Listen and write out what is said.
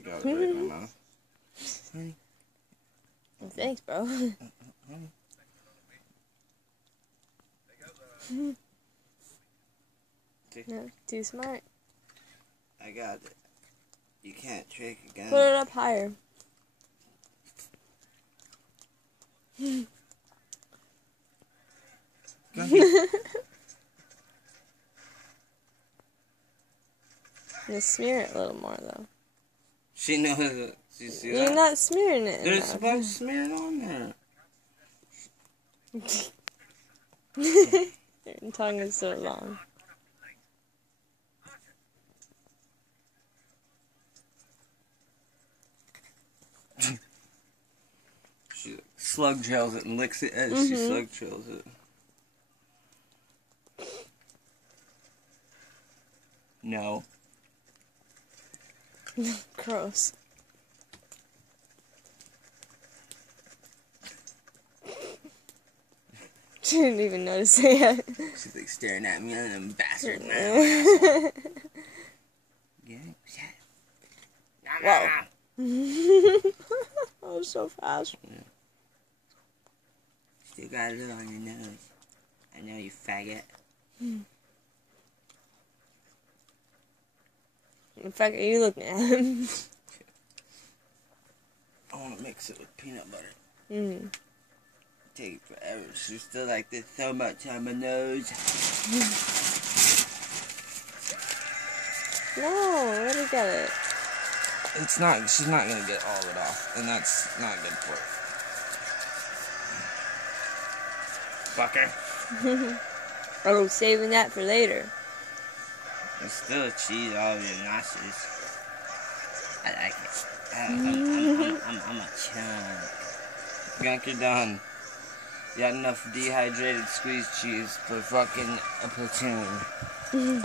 You got it right in my mouth. Honey. Thanks, bro. No, too smart. I got it. You can't trick again. Put it up higher. Go ahead. Just smear it a little more, though. She knows it. You see You're that? not smearing it There's a enough. bunch of smearing on there. Your tongue is so long. She slug trails it and licks it as she slug trails it. No. Gross. She didn't even notice it. She's like staring at me and I'm bastard. Whoa. Oh, so fast. Yeah. Still got a little on your nose. I know, you faggot. In fact, are you looking at him? I want to mix it with peanut butter. Mm. Take forever. She's still like, there's so much on my nose. No, let her get it. It's not, she's not going to get all of it off. And that's not good for her. Fucker. Oh, saving that for later. It's still cheese all over your nostrils. I like it. I'm a chunk. Gunk, you're done. You had enough dehydrated squeezed cheese for fucking a platoon.